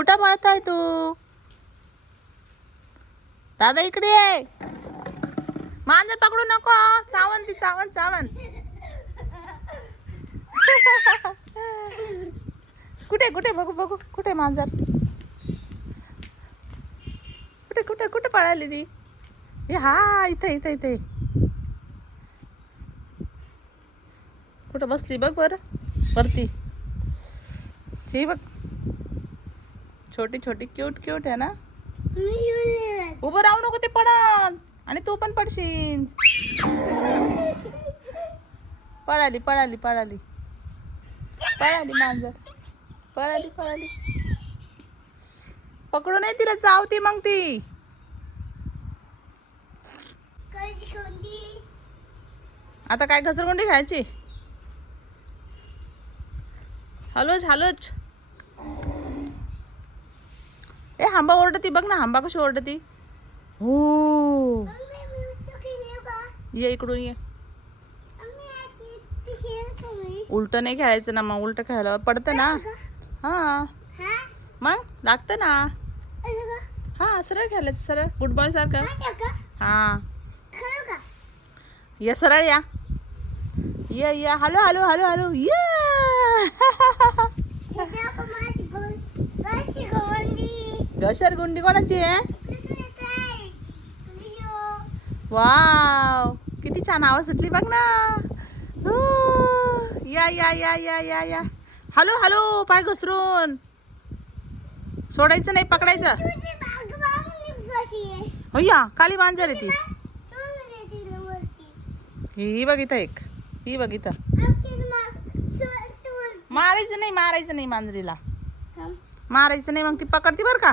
कुठं पळताय तू? दादा इकडे ये. मांजर पकडू नको. चावन ती चावन चावन. कुठे कुठे बघू बघू कुठे मांजर? कुठे कुठे कुठे पळाली ती? हा इथे इथे इथे. कुठं बसली बघ बरं वरती. शी बघ छोटी छोटी क्यूट क्यूट आहे ना. उभं राहू नको ते पडन आणि तू पण पडशील. पळाली पळाली पळाली पळाली मांजर. पळाली पळाली. पकडू नाही तिला चावती मग ती. आता काय घसरगुंडी खायची? हलोच हलोच. ए हांबा ओरडती बघ ना. हांबा कशी ओरडती. हो ये इकडून ये. उलट नाही खेळायचं ना. मग उलट खेळायला पडतं ना. हा मग लागतं ना. हा सरळ खेळायचं सरळ फुटबॉल सारखं. हा या सरळ या. या हॅलो हॅलो हॅलो हॅलो या. घसरगुंडी कोणाची आहे? वाव किती छान आवाज सुटली बघ ना. या या या या या या. हॅलो हॅलो पाय घसरून. सोडायचं नाही पकडायचं. या खाली मांजर आहे ती. ही बघ इथं एक. ही बघ इथं. मारायचं नाही मारायचं नाही मांजरीला. मारायचं नाही मग ती पकडती बरं का.